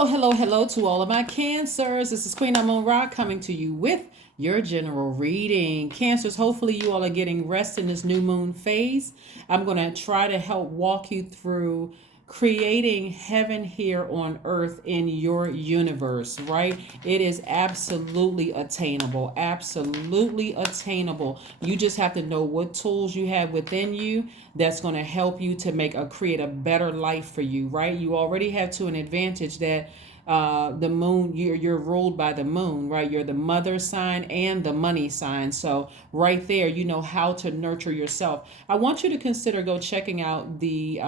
Hello to all of my Cancers. This is Queen Amun Ra coming to you with your general reading. Cancers, hopefully you all are getting rest in this new moon phase. I'm going to try to help walk you through creating heaven here on earth in your universe, right? It is absolutely attainable, absolutely attainable. You just have to know what tools you have within you that's going to help you to create a better life for you, right? You already have to an advantage that the moon, you're ruled by the moon, right? You're the mother sign and the money sign. So right there, you know how to nurture yourself. I want you to consider go checking out the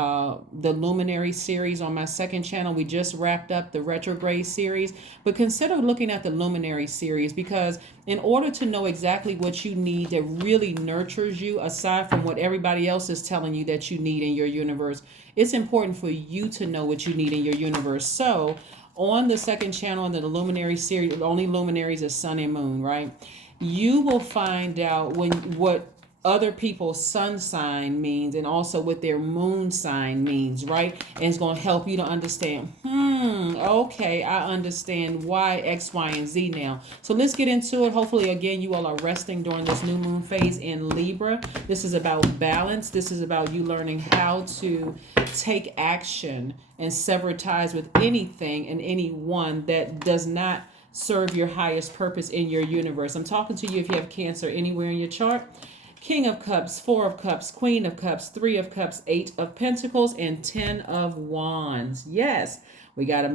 luminary series on my second channel. We just wrapped up the retrograde series, but consider looking at the luminary series, because in order to know exactly what you need that really nurtures you, aside from what everybody else is telling you that you need in your universe, it's important for you to know what you need in your universe. So on the second channel in the luminary series, the only luminaries is sun and moon, right? You will find out what other people's sun sign means and also what their moon sign means, right? And it's going to help you to understand, okay, I understand why X, Y, and Z now. So let's get into it. Hopefully, again, you all are resting during this new moon phase in Libra. This is about balance. This is about you learning how to take action and sever ties with anything and anyone that does not serve your highest purpose in your universe. I'm talking to you if you have Cancer anywhere in your chart. King of Cups, Four of Cups, Queen of Cups, Three of Cups, Eight of Pentacles, and Ten of Wands. Yes, we got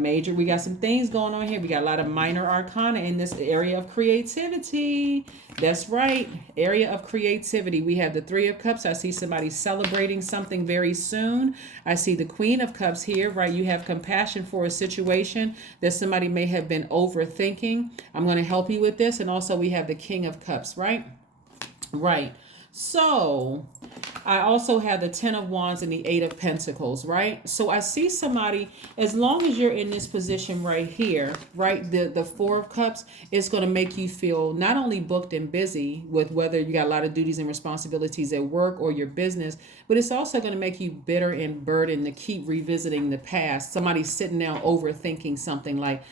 some things going on here. We got a lot of minor arcana in this area of creativity. That's right, area of creativity. We have the Three of Cups. I see somebody celebrating something very soon. I see the Queen of Cups here, right? You have compassion for a situation that somebody may have been overthinking. I'm going to help you with this. And also we have the King of Cups, right? Right. So I also have the Ten of Wands and the Eight of Pentacles, right? So I see somebody, as long as you're in this position right here, right, the Four of Cups is going to make you feel not only booked and busy with whether you got a lot of duties and responsibilities at work or your business, but it's also going to make you bitter and burdened to keep revisiting the past. Somebody's sitting down overthinking something like,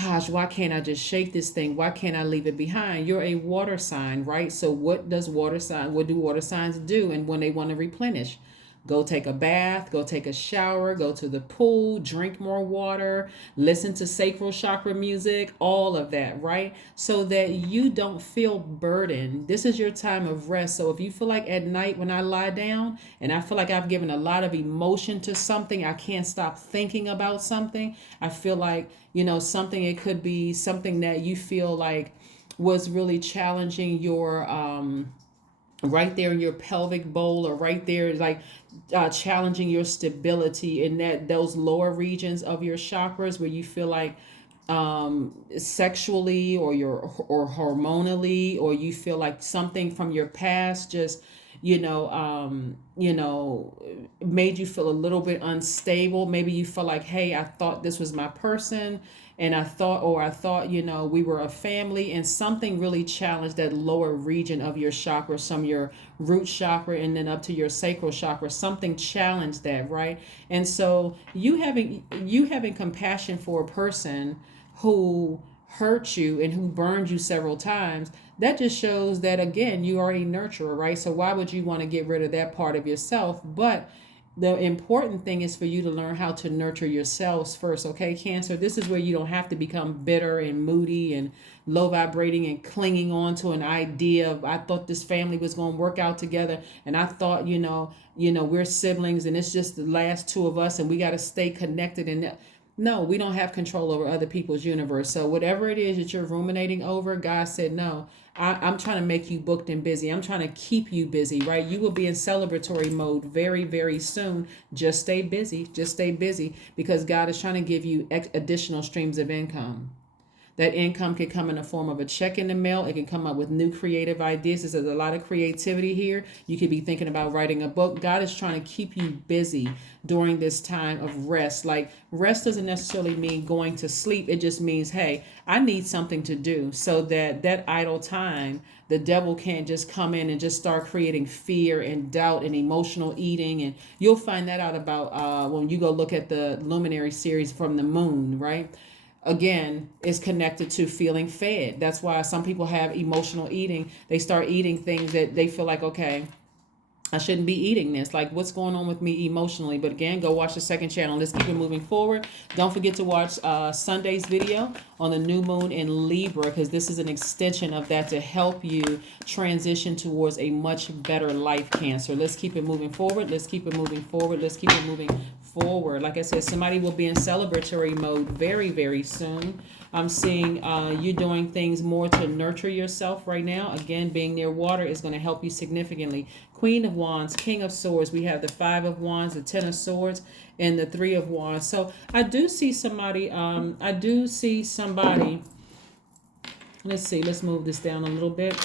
gosh, why can't I just shake this thing? Why can't I leave it behind? You're a water sign, right? So what do water signs do? And when they want to replenish, go take a bath, go take a shower, go to the pool, drink more water, listen to sacral chakra music, all of that, right? So that you don't feel burdened. This is your time of rest. So if you feel like at night when I lie down and I feel like I've given a lot of emotion to something, I can't stop thinking about something. I feel like, something, it could be something that you feel like was really challenging your right there in your pelvic bowl, or right there like challenging your stability in those lower regions of your chakras where you feel like sexually or hormonally, or you feel like something from your past just made you feel a little bit unstable. Maybe you feel like, hey, I thought this was my person, and I thought we were a family, and something really challenged that lower region of your chakra, some your root chakra and then up to your sacral chakra. Something challenged that, right? And so you having compassion for a person who hurt you and who burned you several times, that just shows that, again, you are a nurturer, right? So why would you want to get rid of that part of yourself? But the important thing is for you to learn how to nurture yourselves first, okay, Cancer? This is where you don't have to become bitter and moody and low vibrating and clinging on to an idea of, I thought this family was going to work out together, and I thought, we're siblings and it's just the last two of us and we got to stay connected. And no, we don't have control over other people's universe. So whatever it is that you're ruminating over, God said, no, I'm trying to make you booked and busy. I'm trying to keep you busy, right? You will be in celebratory mode very, very soon. Just stay busy. Just stay busy, because God is trying to give you additional streams of income. That income can come in the form of a check in the mail. It can come up with new creative ideas. There's a lot of creativity here. You could be thinking about writing a book. God is trying to keep you busy during this time of rest. Like, rest doesn't necessarily mean going to sleep. It just means, hey, I need something to do, so that idle time, the devil can't just come in and just start creating fear and doubt and emotional eating. And you'll find that out about when you go look at the luminary series from the moon, right? Again, is connected to feeling fed. That's why some people have emotional eating. They start eating things that they feel like, okay, I shouldn't be eating this. Like, what's going on with me emotionally? But again, go watch the second channel. Let's keep it moving forward. Don't forget to watch Sunday's video on the new moon in Libra, because this is an extension of that to help you transition towards a much better life, Cancer. Let's keep it moving forward. Let's keep it moving forward. Let's keep it moving forward. Like I said, somebody will be in celebratory mode very, very soon. I'm seeing you doing things more to nurture yourself right now. Again, being near water is going to help you significantly. Queen of Wands, King of Swords. We have the Five of Wands, the Ten of Swords, and the Three of Wands. So I do see somebody. Let's see. Let's move this down a little bit.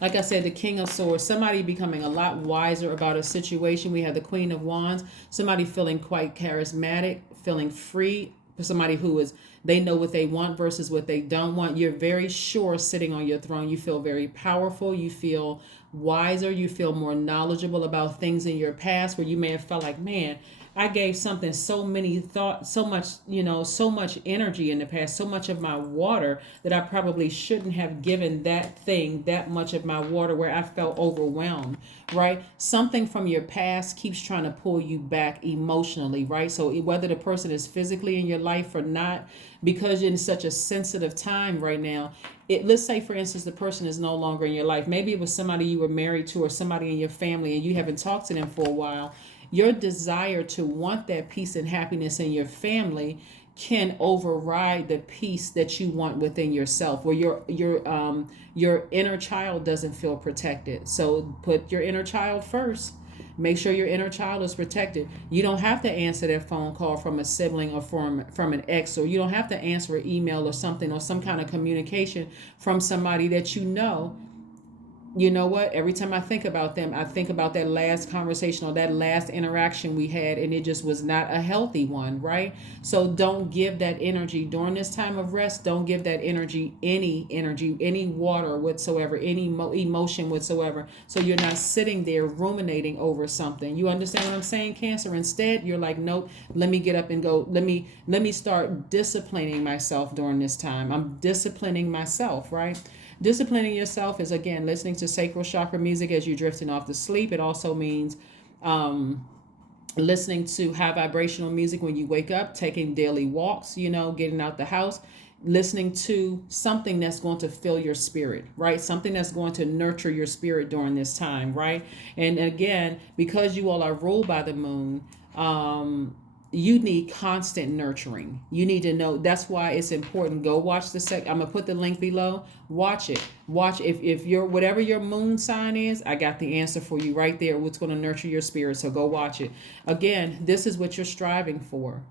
Like I said, the King of Swords, somebody becoming a lot wiser about a situation. We have the Queen of Wands, somebody feeling quite charismatic, feeling free. For somebody who is, they know what they want versus what they don't want. You're very sure sitting on your throne. You feel very powerful. You feel wiser. You feel more knowledgeable about things in your past where you may have felt like, man, I gave something so many thoughts, so much, so much energy in the past, so much of my water that I probably shouldn't have given that thing that much of my water, where I felt overwhelmed, right? Something from your past keeps trying to pull you back emotionally, right? So whether the person is physically in your life or not, because you're in such a sensitive time right now, let's say, for instance, the person is no longer in your life. Maybe it was somebody you were married to or somebody in your family and you haven't talked to them for a while. Your desire to want that peace and happiness in your family can override the peace that you want within yourself, where your inner child doesn't feel protected. So put your inner child first. Make sure your inner child is protected. You don't have to answer that phone call from a sibling or from an ex, or you don't have to answer an email or something, or some kind of communication from somebody that you know what? Every time I think about them, I think about that last conversation or that last interaction we had, and it just was not a healthy one, right? So don't give that energy during this time of rest. Don't give that energy, any water whatsoever, any emotion whatsoever. So you're not sitting there ruminating over something. You understand what I'm saying, Cancer? Instead, you're like, nope, let me get up and go. Let me start disciplining myself during this time. I'm disciplining myself, right? Disciplining yourself is, again, listening to sacral chakra music as you're drifting off to sleep. It also means listening to high vibrational music when you wake up, taking daily walks, getting out the house, listening to something that's going to fill your spirit, right? Something that's going to nurture your spirit during this time, right? And again, because you all are ruled by the moon, you need constant nurturing. You need to know. That's why it's important. Go watch I'm gonna put the link below. Watch it. Watch if you're whatever your moon sign is. I got the answer for you right there. What's going to nurture your spirit? So go watch it. Again, this is what you're striving for.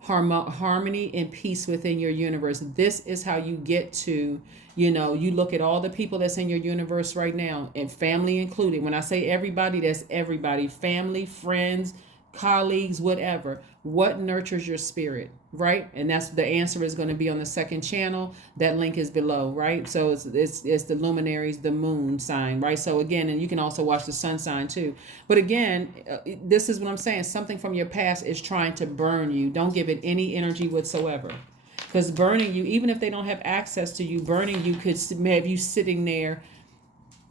Harmony and peace within your universe. This is how you get to, you look at all the people that's in your universe right now, and family included. When I say everybody, that's everybody. Family, friends, colleagues, whatever. What nurtures your spirit, right? And that's the answer is going to be on the second channel. That link is below, right? So it's the luminaries, the moon sign, right? So again, and you can also watch the sun sign too. But again, this is what I'm saying. Something from your past is trying to burn you. Don't give it any energy whatsoever. Because burning you, even if they don't have access to you, burning you could have you sitting there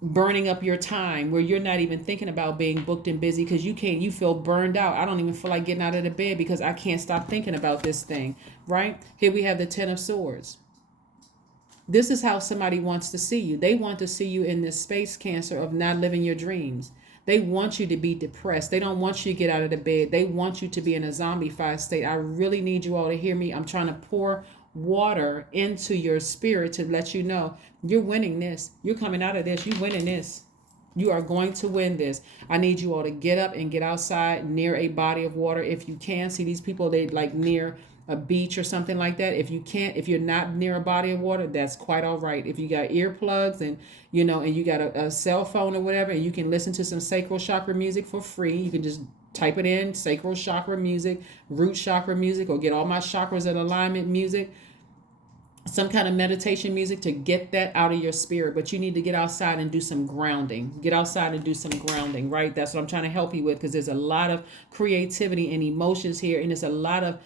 burning up your time where you're not even thinking about being booked and busy because you feel burned out. I don't even feel like getting out of the bed because I can't stop thinking about this thing, right? Here we have the Ten of Swords. This is how somebody wants to see you. They want to see you in this space, Cancer, of not living your dreams. They want you to be depressed. They don't want you to get out of the bed. They want you to be in a zombified state. I really need you all to hear me. I'm trying to pour water into your spirit to let you know you're winning this. You're coming out of this. You're winning this. You are going to win this. I need you all to get up and get outside near a body of water if you can. See these people, they like near a beach or something like that. If you can't, if you're not near a body of water, that's quite all right. If you got earplugs and and you got a cell phone or whatever, and you can listen to some sacral chakra music for free, you can just type it in, sacral chakra music, root chakra music, or get all my chakras in alignment music, some kind of meditation music to get that out of your spirit. But you need to get outside and do some grounding. Get outside and do some grounding, right? That's what I'm trying to help you with, because there's a lot of creativity and emotions here, and it's a lot of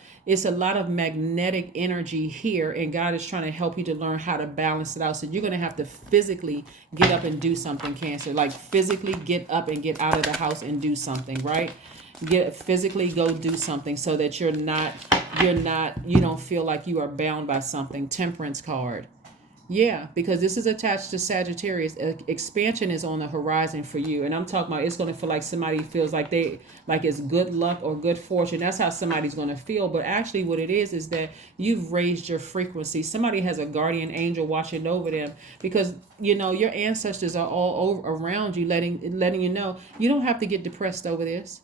magnetic energy here, and God is trying to help you to learn how to balance it out. So you're going to have to physically get up and do something, Cancer. Like physically get up and get out of the house and do something, right? Physically go do something, so that you don't feel like you are bound by something. Temperance card. Yeah, because this is attached to Sagittarius. Expansion is on the horizon for you. And I'm talking about, it's going to feel like somebody feels like it's good luck or good fortune. That's how somebody's going to feel. But actually what it is that you've raised your frequency. Somebody has a guardian angel watching over them, because, your ancestors are all around you, letting you know you don't have to get depressed over this.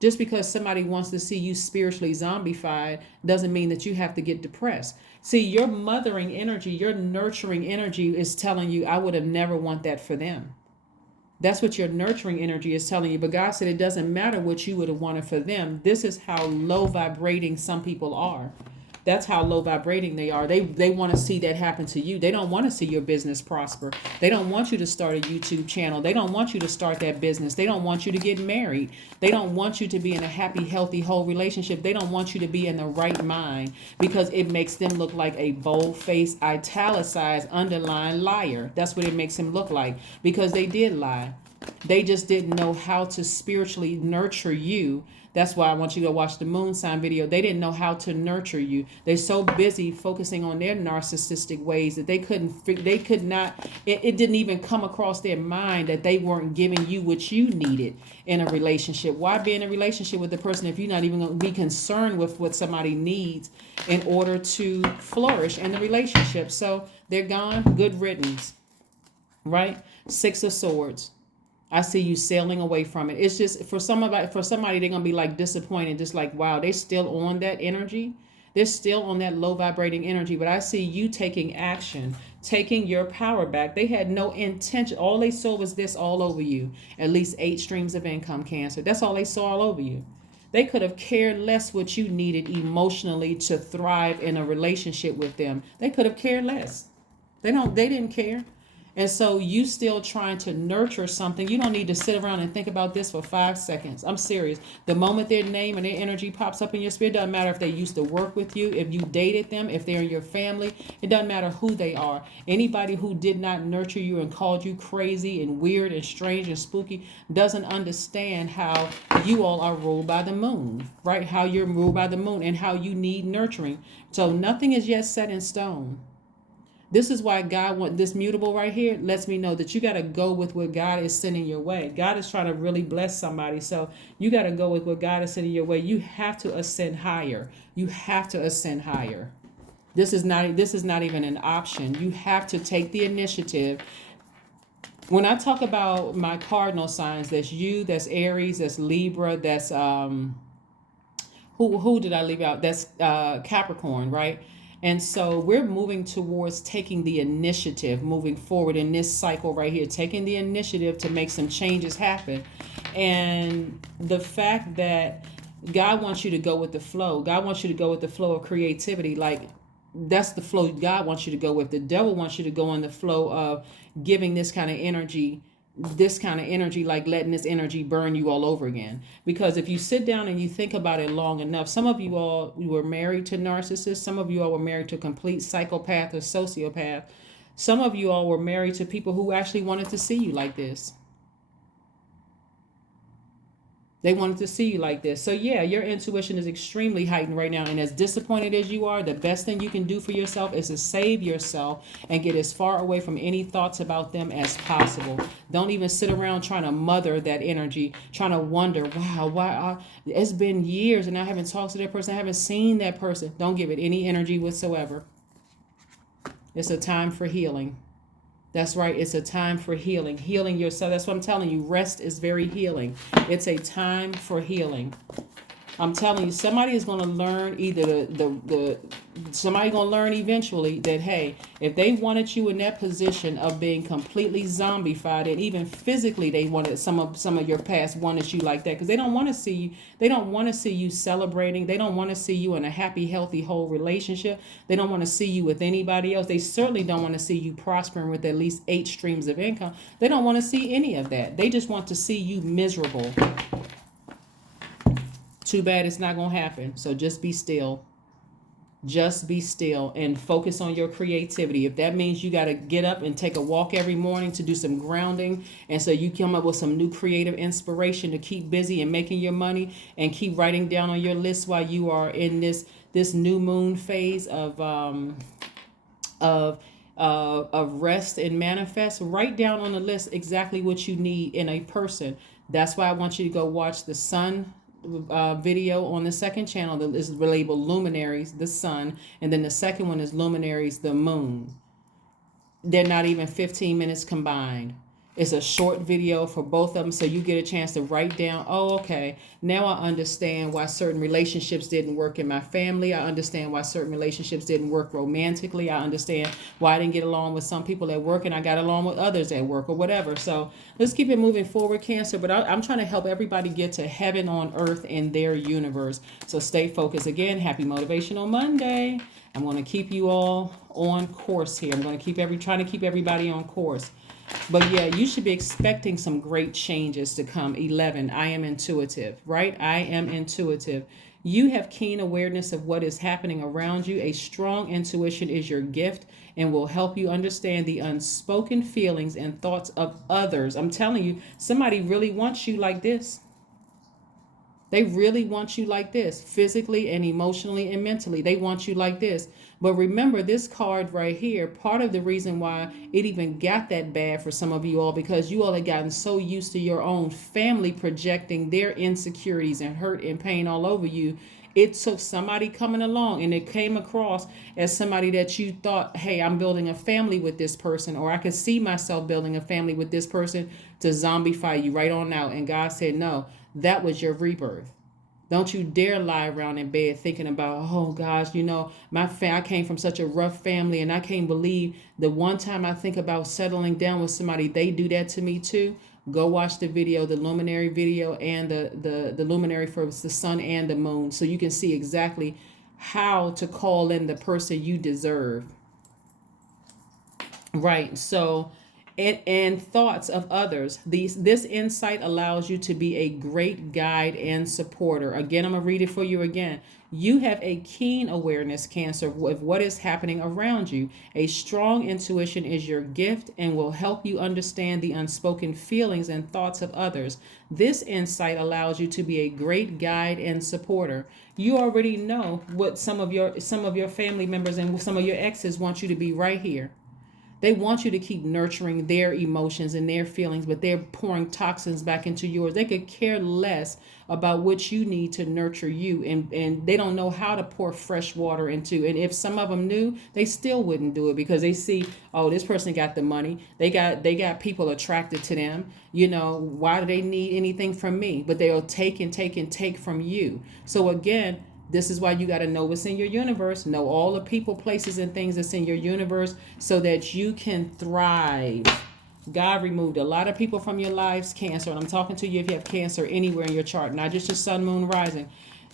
Just because somebody wants to see you spiritually zombified doesn't mean that you have to get depressed. See, your mothering energy, your nurturing energy is telling you, I would have never want that for them. That's what your nurturing energy is telling you. But God said it doesn't matter what you would have wanted for them. This is how low vibrating some people are. That's how low vibrating they are. They want to see that happen to you. They don't want to see your business prosper. They don't want you to start a YouTube channel. They don't want you to start that business. They don't want you to get married. They don't want you to be in a happy, healthy, whole relationship. They don't want you to be in the right mind, because it makes them look like a bold-faced, italicized, underlined liar. That's what it makes them look like, because they did lie. They just didn't know how to spiritually nurture you. That's why I want you to watch the moon sign video. They didn't know how to nurture you. They're so busy focusing on their narcissistic ways that it didn't even come across their mind that they weren't giving you what you needed in a relationship. Why be in a relationship with the person if you're not even going to be concerned with what somebody needs in order to flourish in the relationship? So they're gone. Good riddance, right? Six of Swords. I see you sailing away from it. It's just for somebody, they're going to be like disappointed, just like, wow, they're still on that energy. They're still on that low vibrating energy. But I see you taking action, taking your power back. They had no intention. All they saw was this all over you. At least 8 streams of income, Cancer. That's all they saw all over you. They could have cared less what you needed emotionally to thrive in a relationship with them. They could have cared less. They didn't care. And so you still trying to nurture something. You don't need to sit around and think about this for 5 seconds. I'm serious. The moment their name and their energy pops up in your spirit, doesn't matter if they used to work with you, if you dated them, if they're in your family. It doesn't matter who they are. Anybody who did not nurture you and called you crazy and weird and strange and spooky doesn't understand how you all are ruled by the moon, right? How you're ruled by the moon and how you need nurturing. So nothing is yet set in stone. This is why God wants this mutable right here. Lets me know that you got to go with what God is sending your way. God is trying to really bless somebody. So you got to go with what God is sending your way. You have to ascend higher. You have to ascend higher. This is not even an option. You have to take the initiative. When I talk about my cardinal signs, that's you, that's Aries, that's Libra, that's who did I leave out? That's Capricorn, right? And so we're moving towards taking the initiative, moving forward in this cycle right here, taking the initiative to make some changes happen. And the fact that God wants you to go with the flow. God wants you to go with the flow of creativity. Like, that's the flow God wants you to go with. The devil wants you to go in the flow of giving this kind of energy, like letting this energy burn you all over again. Because if you sit down and you think about it long enough, some of you all were married to narcissists. Some of you all were married to a complete psychopath or sociopath. Some of you all were married to people who actually wanted to see you like this. They wanted to see you like this. So yeah, your intuition is extremely heightened right now. And as disappointed as you are, the best thing you can do for yourself is to save yourself and get as far away from any thoughts about them as possible. Don't even sit around trying to mother that energy, trying to wonder, wow, why it's been years and I haven't talked to that person. I haven't seen that person. Don't give it any energy whatsoever. It's a time for healing. That's right. It's a time for healing. Healing yourself. That's what I'm telling you. Rest is very healing. It's a time for healing. I'm telling you, somebody is going to learn either somebody going to learn eventually that, hey, if they wanted you in that position of being completely zombified, and even physically they wanted some of your past wanted you like that, because they don't want to see you. They don't want to see you celebrating. They don't want to see you in a happy, healthy, whole relationship. They don't want to see you with anybody else. They certainly don't want to see you prospering with at least 8 streams of income. They don't want to see any of that. They just want to see you miserable. Too bad it's not going to happen. So just be still. Just be still and focus on your creativity. If that means you got to get up and take a walk every morning to do some grounding, and so you come up with some new creative inspiration to keep busy and making your money, and keep writing down on your list while you are in this new moon phase of rest and manifest. Write down on the list exactly what you need in a person. That's why I want you to go watch the sun video on the second channel that is labeled Luminaries, the sun, and then the second one is Luminaries, the moon. They're not even 15 minutes combined. It's a short video for both of them, so you get a chance to write down, oh, okay, now I understand why certain relationships didn't work in my family. I understand why certain relationships didn't work romantically. I understand why I didn't get along with some people at work and I got along with others at work or whatever. So let's keep it moving forward, Cancer. But I'm trying to help everybody get to heaven on earth in their universe. So stay focused. Again, happy Motivational Monday. I'm going to keep you all on course here. I'm going to trying to keep everybody on course. But yeah, you should be expecting some great changes to come. 11, I am intuitive, right? I am intuitive. You have keen awareness of what is happening around you. A strong intuition is your gift and will help you understand the unspoken feelings and thoughts of others. I'm telling you, somebody really wants you like this. They really want you like this, physically and emotionally and mentally. They want you like this. But remember, this card right here, part of the reason why it even got that bad for some of you all, because you all had gotten so used to your own family projecting their insecurities and hurt and pain all over you. It took somebody coming along and it came across as somebody that you thought, hey, I'm building a family with this person, or I could see myself building a family with this person, to zombify you right on out. And God said, no, that was your rebirth. Don't you dare lie around in bed thinking about, oh gosh, I came from such a rough family, and I can't believe the one time I think about settling down with somebody, they do that to me too. Go watch the video, the luminary video, and the luminary for the sun and the moon, so you can see exactly how to call in the person you deserve. Right. So, and thoughts of others. This insight allows you to be a great guide and supporter. Again, I'm going to read it for you again. You have a keen awareness, Cancer, of what is happening around you. A strong intuition is your gift and will help you understand the unspoken feelings and thoughts of others. This insight allows you to be a great guide and supporter. You already know what some of your family members and some of your exes want you to be right here. They want you to keep nurturing their emotions and their feelings, but they're pouring toxins back into yours. They could care less about what you need to nurture you, and they don't know how to pour fresh water into. And if some of them knew, they still wouldn't do it, because they see, oh, this person got the money. They got people attracted to them. Why do they need anything from me? But they'll take and take and take from you. So again, this is why you got to know what's in your universe, know all the people, places, and things that's in your universe, so that you can thrive. God removed a lot of people from your lives, Cancer, and I'm talking to you if you have Cancer anywhere in your chart, not just your sun, moon, rising,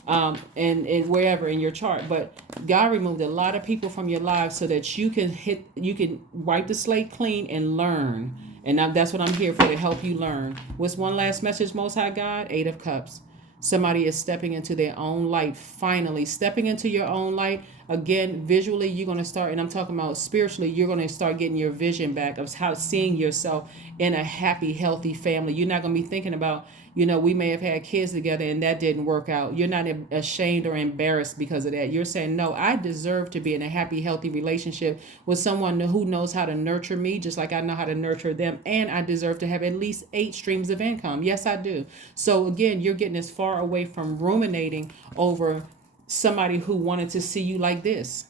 and wherever in your chart. But God removed a lot of people from your lives so that you can wipe the slate clean and learn. And that's what I'm here for, to help you learn. What's one last message, Most High God? 8 of Cups. Somebody is stepping into their own light, finally stepping into your own light. Again, visually, you're going to start, and I'm talking about spiritually, you're going to start getting your vision back of how seeing yourself in a happy, healthy family. You're not going to be thinking about, we may have had kids together and that didn't work out. You're not ashamed or embarrassed because of that. You're saying, no, I deserve to be in a happy, healthy relationship with someone who knows how to nurture me just like I know how to nurture them. And I deserve to have at least 8 streams of income. Yes, I do. So again, you're getting as far away from ruminating over somebody who wanted to see you like this.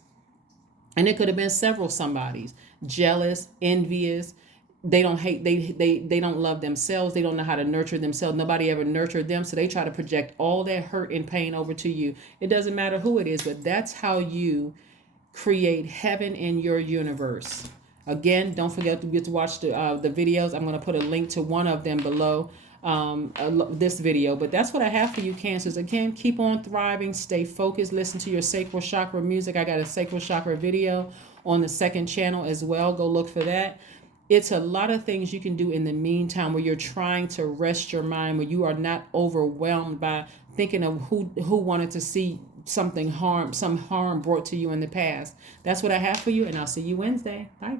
And it could have been several somebodies: jealous, envious, they don't hate, they don't love themselves, they don't know how to nurture themselves, nobody ever nurtured them, so they try to project all that hurt and pain over to you. It doesn't matter who it is, but that's how you create heaven in your universe. Again, don't forget to get to watch the videos. I'm going to put a link to one of them below this video. But that's what I have for you, Cancers. Again, keep on thriving, stay focused, listen to your sacral chakra music. I got a sacral chakra video on the second channel as well. Go look for that. It's a lot of things you can do in the meantime where you're trying to rest your mind, where you are not overwhelmed by thinking of who wanted to see some harm brought to you in the past. That's what I have for you, and I'll see you Wednesday. Bye.